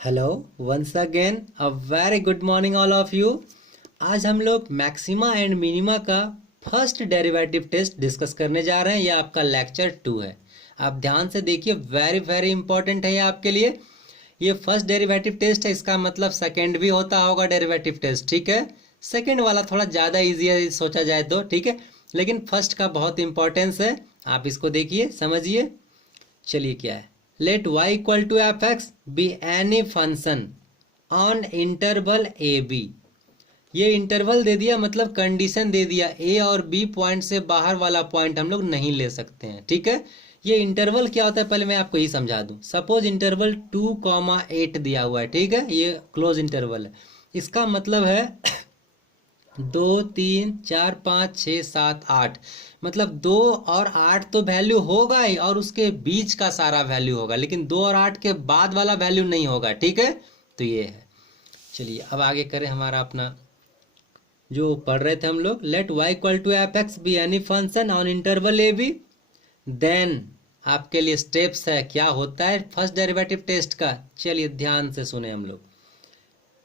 Hello once again a very good morning all of you. आज हम लोग maxima and minima का first derivative test discuss करने जा रहे हैं। यह आपका लेक्चर 2 है। आप ध्यान से देखिए, वेरी वेरी इंपॉर्टेंट है ये आपके लिए। ये फर्स्ट डेरिवेटिव टेस्ट है, इसका मतलब सेकंड भी होता होगा डेरिवेटिव टेस्ट, ठीक है। सेकंड वाला थोड़ा ज़्यादा ईजी है सोचा जाए तो, ठीक है, लेकिन फर्स्ट का बहुत इंपॉर्टेंस है। आप इसको देखिए, समझिए। चलिए क्या है, let y equal to F X be any function on interval A B. ये इंटरवल दे दिया, मतलब कंडीशन दे दिया, ए और बी पॉइंट से बाहर वाला पॉइंट हम लोग नहीं ले सकते हैं, ठीक है। ये इंटरवल क्या होता है पहले मैं आपको यही समझा दूं। सपोज इंटरवल 2,8 दिया हुआ है, ठीक है, ये क्लोज इंटरवल है। इसका मतलब है 2, 3, 4, 5, 6, 7, 8, मतलब 2 और 8 तो वैल्यू होगा ही, और उसके बीच का सारा वैल्यू होगा, लेकिन 2 और 8 के बाद वाला वैल्यू नहीं होगा, ठीक है। तो ये है। चलिए अब आगे करें हमारा अपना जो पढ़ रहे थे हम लोग। Let y equal to F X be any function on interval A B. Then आपके लिए स्टेप्स है, क्या होता है फर्स्ट डेरिवेटिव टेस्ट का। चलिए ध्यान से सुने हम लोग।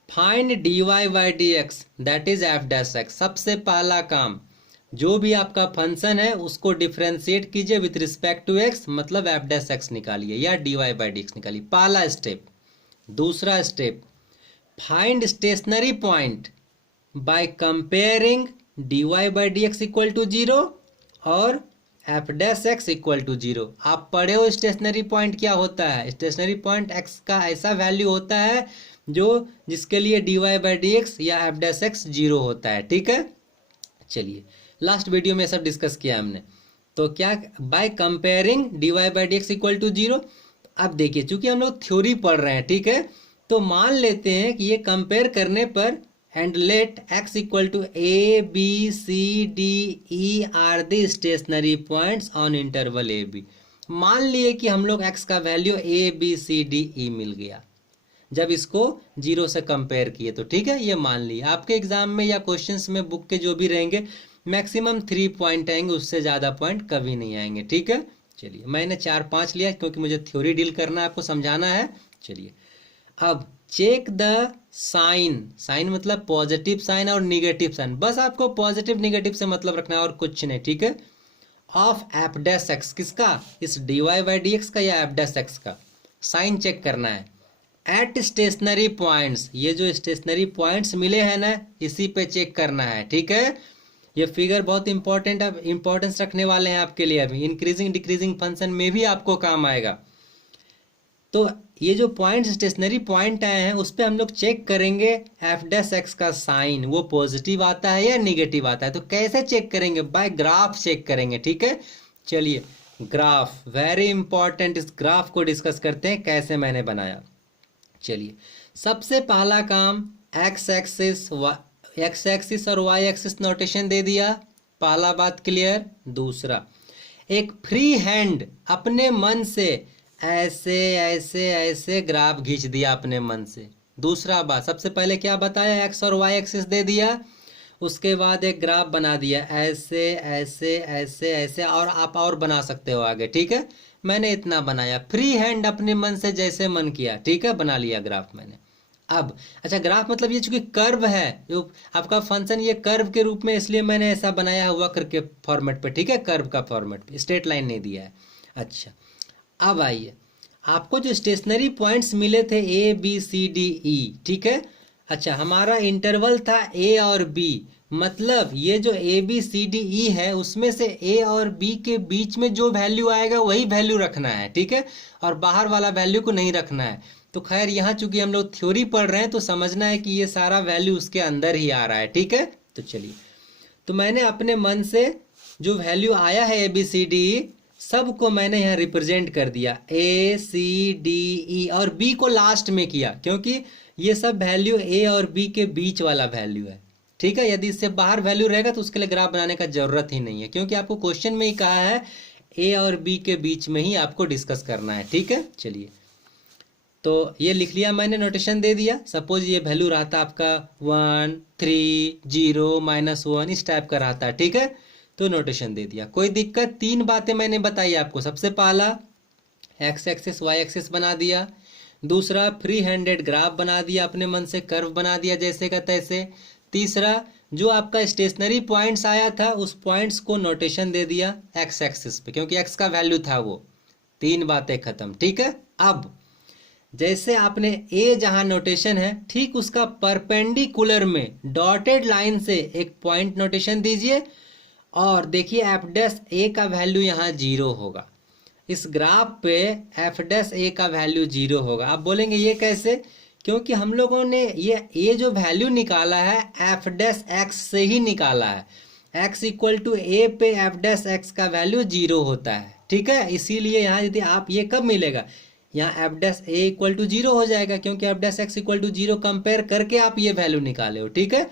Find D Y by D X that is F dash X. सबसे पहला काम, जो भी आपका फंक्शन है उसको डिफ्रेंशिएट कीजिए विथ रिस्पेक्ट टू एक्स, मतलब एफ डैश एक्स निकालिए या D Y by D X निकालिए, पहला स्टेप। दूसरा step, find stationary point by comparing D Y by D X equal to zero और F dash X equal to zero. आप पढ़े हो स्टेशनरी पॉइंट क्या होता है। स्टेशनरी पॉइंट एक्स का ऐसा वैल्यू होता है जो जिसके लिए D Y by D X या एफ डैश एक्स जीरो होता है, ठीक है। चलिए लास्ट वीडियो में सब डिस्कस किया हमने। तो क्या, by comparing D Y by D X equal to zero. अब देखिए, चूंकि हम लोग थ्योरी पढ़ रहे हैं, ठीक है, तो मान लेते हैं कि ये कंपेयर करने पर and let X equal to A B C D E are the stationary points on interval A B. मान लिए कि हम लोग एक्स का value A B C D E मिल गया जब इसको जीरो से कंपेयर किए, तो ठीक है, ये मान लिया। आपके एग्जाम में या क्वेश्चंस में बुक के जो भी रहेंगे मैक्सिमम 3 पॉइंट आएंगे, उससे ज़्यादा पॉइंट कभी नहीं आएंगे, ठीक है। चलिए मैंने 4-5 लिया क्योंकि मुझे थ्योरी डील करना है, आपको समझाना है। चलिए अब चेक द साइन। साइन मतलब पॉजिटिव साइन और निगेटिव साइन, बस आपको पॉजिटिव निगेटिव से मतलब रखना है और कुछ नहीं, ठीक है। ऑफ एफ डैश एक्स, किसका, इस D Y by D X का या एफ डैश एक्स का साइन चेक करना है एट स्टेशनरी पॉइंट्स। ये जो स्टेशनरी पॉइंट्स मिले हैं ना, इसी पे चेक करना है, ठीक है। ये फिगर बहुत इंपॉर्टेंट है, इंपॉर्टेंस रखने वाले हैं आपके लिए। अभी इंक्रीजिंग डिक्रीजिंग फंक्शन में भी आपको काम आएगा। तो ये जो पॉइंट स्टेशनरी पॉइंट आए हैं उस पर हम लोग चेक करेंगे एफ डैश एक्स का साइन, वो पॉजिटिव आता है या निगेटिव आता है। तो कैसे चेक करेंगे, बाय ग्राफ चेक करेंगे, ठीक है। चलिए ग्राफ वेरी इंपॉर्टेंट, इस ग्राफ को डिस्कस करते हैं कैसे मैंने बनाया। चलिए सबसे पहला काम, एक्स एक्सिस और वाई एक्सिस नोटेशन दे दिया, पहला बात क्लियर। दूसरा, एक फ्री हैंड अपने मन से ऐसे ऐसे ऐसे ग्राफ खींच दिया अपने मन से। दूसरा बात, सबसे पहले क्या बताया, एक्स और वाई एक्सिस दे दिया, उसके बाद एक ग्राफ बना दिया ऐसे ऐसे ऐसे ऐसे, और आप और बना सकते हो आगे, ठीक है। मैंने इतना बनाया फ्री हैंड अपने मन से, जैसे मन किया, ठीक है, बना लिया ग्राफ मैंने। अब अच्छा, ग्राफ मतलब ये चूंकि कर्व है, जो आपका फंक्शन ये कर्व के रूप में, इसलिए मैंने ऐसा बनाया हुआ वक्र के फॉर्मेट पे, ठीक है, कर्व का फॉर्मेट पे, स्ट्रेट लाइन नहीं दिया है। अच्छा अब आइए, आपको जो स्टेशनरी पॉइंट्स मिले थे ए बी सी डी ई, ठीक है। अच्छा हमारा इंटरवल था ए और बी, मतलब ये जो ए बी सी डी ई है उसमें से ए और बी के बीच में जो वैल्यू आएगा वही वैल्यू रखना है, ठीक है, और बाहर वाला वैल्यू को नहीं रखना है। तो खैर यहाँ चूंकि हम लोग थ्योरी पढ़ रहे हैं तो समझना है कि ये सारा वैल्यू उसके अंदर ही आ रहा है, ठीक है। तो चलिए, तो मैंने अपने मन से जो वैल्यू आया है ए बी सी डी ई सबको मैंने यहाँ रिप्रेजेंट कर दिया, ए सी डी ई, और बी को लास्ट में किया क्योंकि ये सब वैल्यू ए और बी के बीच वाला वैल्यू है, ठीक है। यदि इससे बाहर वैल्यू रहेगा तो उसके लिए ग्राफ बनाने का जरूरत ही नहीं है, क्योंकि आपको क्वेश्चन में ही कहा है ए और बी के बीच में ही आपको डिस्कस करना है, ठीक है। चलिए तो ये लिख लिया मैंने, नोटेशन दे दिया। सपोज ये वैल्यू रहता आपका 1 3 0 -1 इस टाइप का रहता है, ठीक है, तो नोटेशन दे दिया, कोई दिक्कत। 3 बातें मैंने बताई आपको। सबसे पहला एक्स एक्सिस वाई एक्सिस बना दिया, दूसरा फ्री हैंडेड ग्राफ बना दिया, अपने मन से कर्व बना दिया जैसे का तैसे। तीसरा जो आपका स्टेशनरी पॉइंट्स आया था उस पॉइंट्स को नोटेशन दे दिया एक्स एक्सिस पे, क्योंकि एक्स का वैल्यू था वो। तीन बातें खत्म, ठीक है। अब जैसे आपने ए जहां नोटेशन है ठीक उसका परपेंडिकुलर में डॉटेड लाइन से एक पॉइंट नोटेशन दीजिए, और देखिए एफ डैश ए का वैल्यू यहाँ 0 होगा। इस ग्राफ पे एफ डैश ए का वैल्यू 0 होगा। आप बोलेंगे ये कैसे? क्योंकि हम लोगों ने ये जो वैल्यू निकाला है एफ डैश एक्स से ही निकाला है। एक्स इक्वल टू ए पे एफ डैश एक्स का वैल्यू 0 होता है, ठीक है। इसीलिए यहाँ यदि आप ये कब मिलेगा, यहाँ F dash A equal to 0 हो जाएगा, क्योंकि F dash X equal to 0 compare करके आप ये वैल्यू निकाले हो, ठीक है।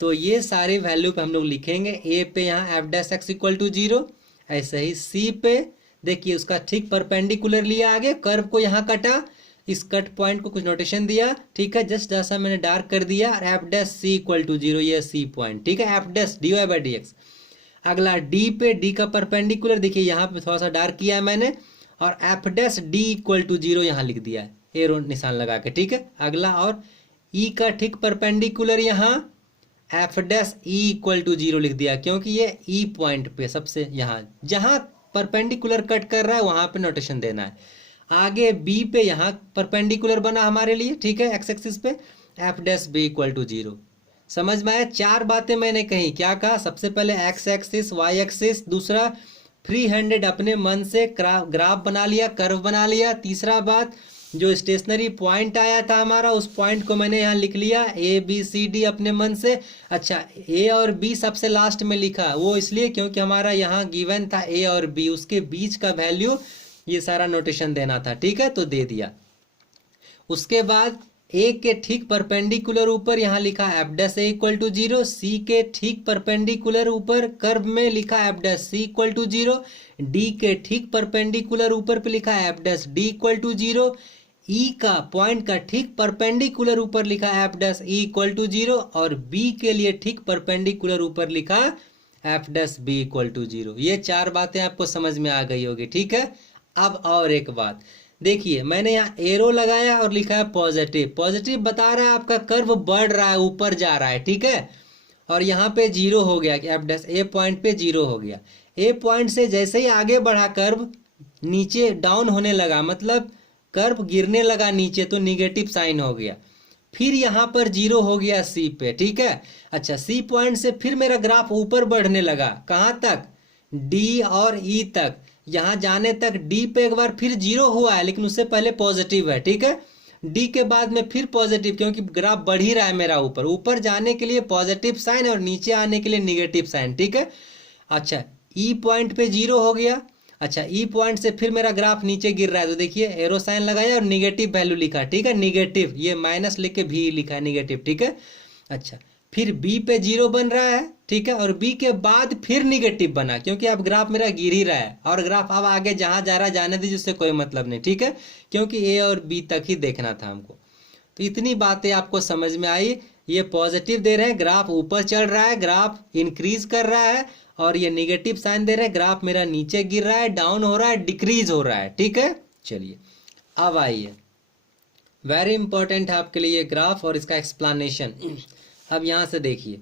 तो ये सारे वैल्यू पे हम लोग लिखेंगे। ए पे यहाँ F dash X equal to 0, ऐसे ही सी पे देखिए उसका ठीक परपेंडिकुलर लिया आगे, कर्व को यहाँ कटा, इस कट पॉइंट को कुछ नोटेशन दिया, ठीक है, जस्ट जैसा मैंने डार्क कर दिया। और F dash C equal to 0, ये सी पॉइंट, ठीक है, F dash D Y by D X. अगला डी पे, डी का परपेंडिकुलर देखिए यहाँ पे थोड़ा सा डार्क किया है मैंने, और F dash D equal to 0 यहाँ लिख दिया है एरो निशान लगा के, ठीक है। अगला और ई का ठीक परपेंडिकुलर यहाँ F dash E equal to 0 लिख दिया, क्योंकि ये ई पॉइंट पे सबसे यहाँ जहाँ परपेंडिकुलर कट कर रहा है वहां पे नोटेशन देना है। आगे बी पे यहाँ परपेंडिकुलर बना हमारे लिए, ठीक है, एक्स एक्सिस पे, F dash B equal to 0। समझ में आया? चार बातें मैंने कही। क्या कहा? सबसे पहले एक्स एक्सिस, वाई एक्सिस, दूसरा फ्री हैंडेड अपने मन से ग्राफ बना लिया, कर्व बना लिया। तीसरा बात जो स्टेशनरी पॉइंट आया था हमारा उस पॉइंट को मैंने यहाँ लिख लिया ए बी सी डी अपने मन से। अच्छा, ए और बी सबसे लास्ट में लिखा, वो इसलिए क्योंकि हमारा यहाँ गिवन था ए और बी, उसके बीच का वैल्यू ये सारा नोटेशन देना था, ठीक है, तो दे दिया। उसके बाद ए के ठीक परपेंडिकुलर ऊपर यहाँ लिखा F dash A equal to 0, C के ठीक परपेंडिकुलर ऊपर कर्व में लिखा F dash C equal to 0, D के ठीक परपेंडिकुलर ऊपर पे लिखा F dash D equal to 0, E का पॉइंट का ठीक परपेंडिकुलर ऊपर लिखा F dash E equal to 0, और बी के लिए ठीक परपेंडिकुलर ऊपर लिखा F dash B equal to 0। ये चार बातें आपको समझ में आ गई होगी, ठीक है। अब और एक बात देखिए, मैंने यहाँ एरो लगाया और लिखा है पॉजिटिव। पॉजिटिव बता रहा है आपका कर्व बढ़ रहा है, ऊपर जा रहा है, ठीक है। और यहाँ पे 0 हो गया, एफ डैश ए पॉइंट पे 0 हो गया। ए पॉइंट से जैसे ही आगे बढ़ा कर्व नीचे डाउन होने लगा, मतलब कर्व गिरने लगा नीचे, तो निगेटिव साइन हो गया। फिर यहाँ पर 0 हो गया सी पे, ठीक है। अच्छा, सी पॉइंट से फिर मेरा ग्राफ ऊपर बढ़ने लगा, कहाँ तक? डी और ई तक। यहाँ जाने तक डी पे एक बार फिर 0 हुआ है, लेकिन उससे पहले पॉजिटिव है, ठीक है। डी के बाद में फिर पॉजिटिव, क्योंकि ग्राफ बढ़ ही रहा है मेरा ऊपर। ऊपर जाने के लिए पॉजिटिव साइन और नीचे आने के लिए निगेटिव साइन, ठीक है। अच्छा, ई पॉइंट पे 0 हो गया। अच्छा, ई पॉइंट से फिर मेरा ग्राफ नीचे गिर रहा है, तो देखिए एरो साइन लगाया और निगेटिव वैल्यू लिखा, ठीक है, निगेटिव, ये माइनस लिख के भी लिखा है निगेटिव, ठीक है। अच्छा, फिर बी पे 0 बन रहा है, ठीक है, और बी के बाद फिर निगेटिव बना, क्योंकि अब ग्राफ मेरा गिर ही रहा है, और ग्राफ अब आगे जहां जा रहा है जाने दीजिए, उससे कोई मतलब नहीं, ठीक है, क्योंकि ए और बी तक ही देखना था हमको। तो इतनी बातें आपको समझ में आई। ये पॉजिटिव दे रहे हैं, ग्राफ ऊपर चल रहा है, ग्राफ इंक्रीज कर रहा है, और ये निगेटिव साइन दे रहे हैं, ग्राफ मेरा नीचे गिर रहा है, डाउन हो रहा है, डिक्रीज हो रहा है, ठीक है। चलिए अब आइए, वेरी इंपॉर्टेंट है आपके लिए ग्राफ और इसका एक्सप्लेनेशन। अब यहाँ से देखिए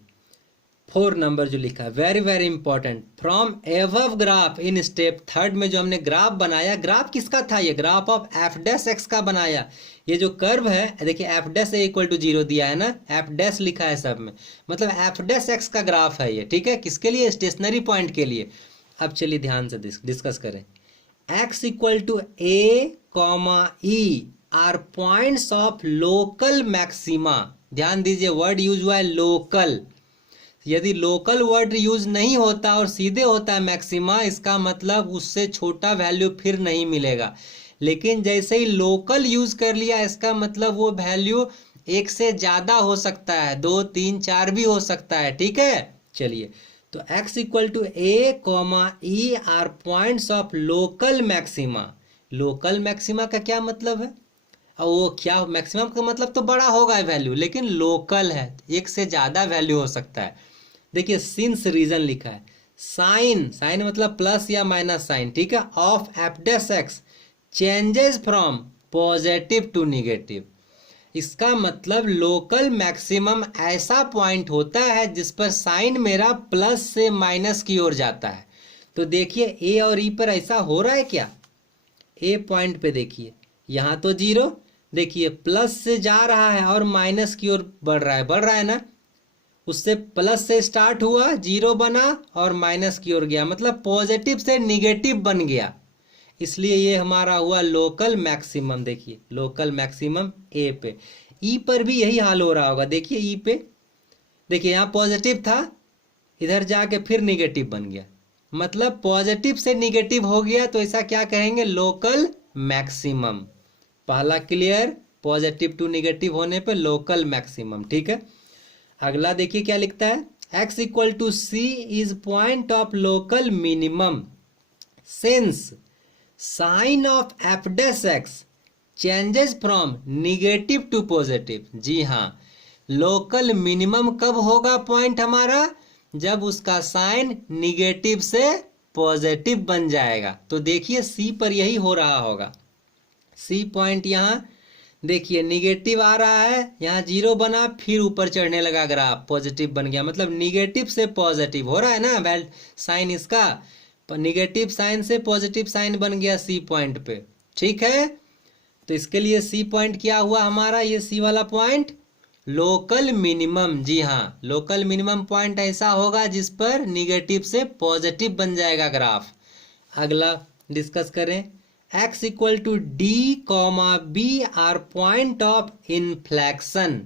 4 नंबर जो लिखा है, very very important. From above graph in step 3 में जो हमने ग्राफ बनाया, ग्राफ किसका था? ये graph of F dash X का बनाया। ये जो कर्व है देखिए, F dash A equal to 0 दिया है ना, एफ डैश लिखा है सब में, मतलब एफ डैश एक्स का ग्राफ है ये, ठीक है। किसके लिए? स्टेशनरी पॉइंट के लिए। अब चलिए ध्यान से डिस्कस करें। X equal to A comma E are points of local maxima. ध्यान दीजिए, वर्ड यूज हुआ है लोकल। यदि लोकल वर्ड यूज नहीं होता और सीधे होता है मैक्सिमा, इसका मतलब उससे छोटा वैल्यू फिर नहीं मिलेगा। लेकिन जैसे ही लोकल यूज कर लिया, इसका मतलब वो वैल्यू एक से ज्यादा हो सकता है, 2 3 4 भी हो सकता है, ठीक है। चलिए, तो x equal to A comma E are points of local maxima. Local maxima का क्या मतलब है? और वो क्या, मैक्सिमम का मतलब तो बड़ा होगा वैल्यू, लेकिन लोकल है, एक से ज्यादा वैल्यू हो सकता है। देखिए, सिंस रीजन लिखा है, साइन, साइन मतलब प्लस या माइनस साइन, ठीक है, of F dash X changes from positive to negative. इसका मतलब लोकल मैक्सिमम ऐसा पॉइंट होता है जिस पर साइन मेरा प्लस से माइनस की ओर जाता है। तो देखिए ए और ई पर ऐसा हो रहा है क्या? ए पॉइंट पे देखिए, यहाँ तो जीरो, देखिए प्लस से जा रहा है और माइनस की ओर बढ़ रहा है ना। उससे प्लस से स्टार्ट हुआ, जीरो बना और माइनस की ओर गया, मतलब पॉजिटिव से निगेटिव बन गया। इसलिए ये हमारा हुआ लोकल मैक्सिमम। देखिए लोकल मैक्सिमम ए पे। ई पर भी यही हाल हो रहा होगा। देखिए ई पे, देखिए यहाँ पॉजिटिव था, इधर जाके फिर निगेटिव बन गया, मतलब पॉजिटिव से निगेटिव हो गया। तो ऐसा क्या कहेंगे? Local maximum. पहला क्लियर, पॉजिटिव टू निगेटिव होने पे लोकल मैक्सिमम। ठीक है, अगला देखिए क्या लिखता है, x equal to C is point of local minimum since sign of F dash X changes from negative to positive. जी हाँ, लोकल मिनिमम कब होगा पॉइंट हमारा? जब उसका साइन निगेटिव से पॉजिटिव बन जाएगा। तो देखिए सी पर यही हो रहा होगा। सी पॉइंट यहाँ देखिए निगेटिव आ रहा है, यहाँ जीरो बना, फिर ऊपर चढ़ने लगा ग्राफ, पॉजिटिव बन गया, मतलब निगेटिव से पॉजिटिव हो रहा है ना। वेल साइन इसका निगेटिव साइन से पॉजिटिव साइन बन गया सी पॉइंट पे। ठीक है, तो इसके लिए सी पॉइंट क्या हुआ हमारा? ये सी वाला पॉइंट लोकल मिनिमम। जी हाँ, लोकल मिनिमम पॉइंट ऐसा होगा जिस पर निगेटिव से पॉजिटिव बन जाएगा ग्राफ। अगला डिस्कस करें, x equal to D comma B are point of inflection.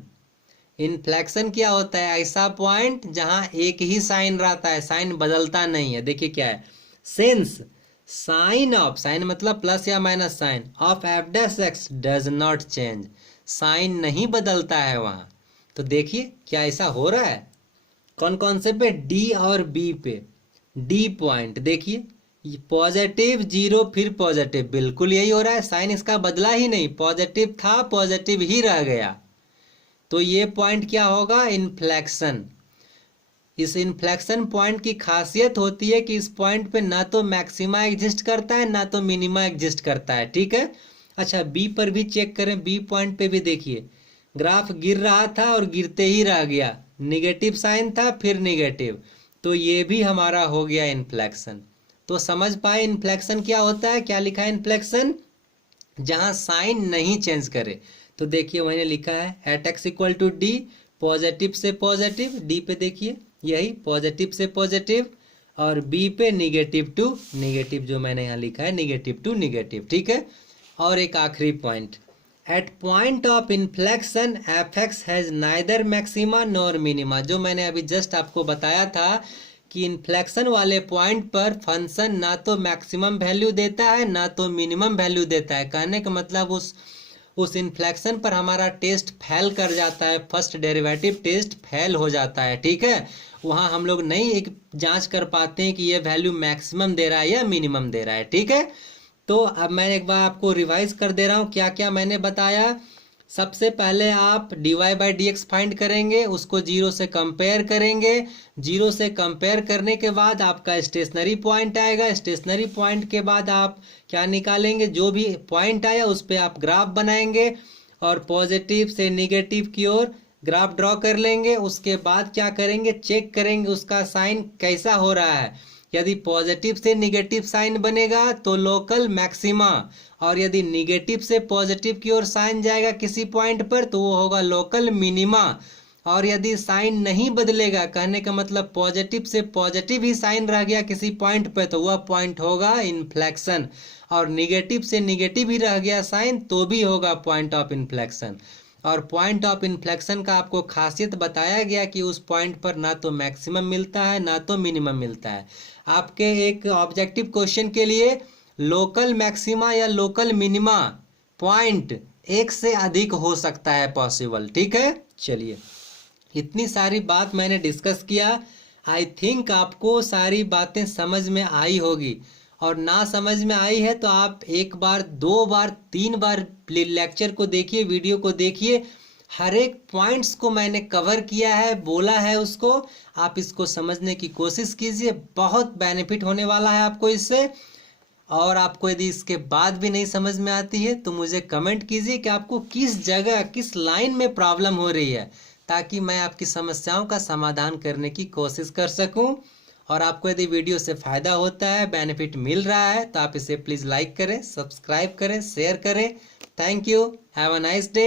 Inflection क्या होता है? ऐसा पॉइंट जहां एक ही साइन रहता है, साइन बदलता नहीं है। देखिए क्या है, सिंस साइन ऑफ, साइन मतलब प्लस या minus sign, of F dash X does not change, sign नहीं बदलता है वहां। तो देखिए क्या ऐसा हो रहा है, कौन कौन से पे? डी और बी पे। डी पॉइंट देखिए पॉजिटिव जीरो फिर पॉजिटिव, बिल्कुल यही हो रहा है, साइन इसका बदला ही नहीं, पॉजिटिव था पॉजिटिव ही रह गया। तो ये पॉइंट क्या होगा? इन्फ्लेक्शन। इस इन्फ्लेक्शन पॉइंट की खासियत होती है कि इस पॉइंट पे ना तो मैक्सिमा एग्जिस्ट करता है ना तो मिनिमा एग्जिस्ट करता है। ठीक है, अच्छा बी पर भी चेक करें, बी पॉइंट पे भी देखिए ग्राफ गिर रहा था और गिरते ही रह गया, निगेटिव साइन था फिर निगेटिव, तो ये भी हमारा हो गया इन्फ्लेक्शन। तो समझ पाए इन्फ्लेक्शन क्या होता है? क्या लिखा है इन्फ्लेक्शन? जहां साइन नहीं चेंज करे। तो देखिए मैंने लिखा है at X equal to D, positive से पॉजिटिव, डी पे देखिए यही पॉजिटिव से पॉजिटिव, और बी पे निगेटिव टू निगेटिव, जो मैंने यहाँ लिखा है निगेटिव टू निगेटिव। ठीक है, और एक आखिरी point, at point of inflection F X has neither maxima nor minima. जो मैंने अभी जस्ट आपको बताया था कि इन्फ्लेक्शन वाले पॉइंट पर फंक्शन ना तो मैक्सिमम वैल्यू देता है ना तो मिनिमम वैल्यू देता है। कहने का मतलब उस इन्फ्लेक्शन पर हमारा टेस्ट फेल कर जाता है, फर्स्ट डेरिवेटिव टेस्ट फेल हो जाता है। ठीक है, वहाँ हम लोग नहीं एक जांच कर पाते हैं कि ये वैल्यू मैक्सिमम दे रहा है या मिनिमम दे रहा है। ठीक है, तो अब मैं एक बार आपको रिवाइज कर दे रहा हूँ क्या क्या मैंने बताया। सबसे पहले आप dy by D x find करेंगे, उसको जीरो से कंपेयर करेंगे, जीरो से कंपेयर करने के बाद आपका स्टेशनरी पॉइंट आएगा, स्टेशनरी पॉइंट के बाद आप क्या निकालेंगे? जो भी पॉइंट आया उस पर आप ग्राफ बनाएंगे और पॉजिटिव से निगेटिव की ओर ग्राफ ड्रॉ कर लेंगे। उसके बाद क्या करेंगे? चेक करेंगे उसका साइन कैसा हो रहा है। यदि पॉजिटिव से निगेटिव साइन बनेगा तो लोकल मैक्सिमा, और यदि निगेटिव से पॉजिटिव की ओर साइन जाएगा किसी पॉइंट पर तो वो होगा लोकल मिनिमा। और यदि साइन नहीं बदलेगा, कहने का मतलब पॉजिटिव से पॉजिटिव ही साइन रह गया किसी पॉइंट पर, तो वह पॉइंट होगा इन्फ्लेक्शन। और निगेटिव से निगेटिव ही रह गया साइन तो भी होगा पॉइंट ऑफ इन्फ्लेक्शन। और पॉइंट ऑफ इन्फ्लेक्शन का आपको खासियत बताया गया कि उस पॉइंट पर ना तो मैक्सिमम मिलता है ना तो मिनिमम मिलता है। आपके एक ऑब्जेक्टिव क्वेश्चन के लिए लोकल मैक्सिमा या लोकल मिनिमा पॉइंट एक से अधिक हो सकता है पॉसिबल। ठीक है, चलिए इतनी सारी बात मैंने डिस्कस किया, आई थिंक आपको सारी बातें समझ में आई होगी। और ना समझ में आई है तो आप एक बार दो बार तीन बार लेक्चर को देखिए, वीडियो को देखिए, हर एक पॉइंट्स को मैंने कवर किया है, बोला है उसको, आप इसको समझने की कोशिश कीजिए, बहुत बेनिफिट होने वाला है आपको इससे। और आपको यदि इसके बाद भी नहीं समझ में आती है तो मुझे कमेंट कीजिए कि आपको किस जगह किस लाइन में प्रॉब्लम हो रही है, ताकि मैं आपकी समस्याओं का समाधान करने की कोशिश कर सकूं। और आपको यदि वीडियो से फ़ायदा होता है, बेनिफिट मिल रहा है, तो आप इसे प्लीज़ लाइक करें, सब्सक्राइब करें, शेयर करें। Thank you, have a nice day.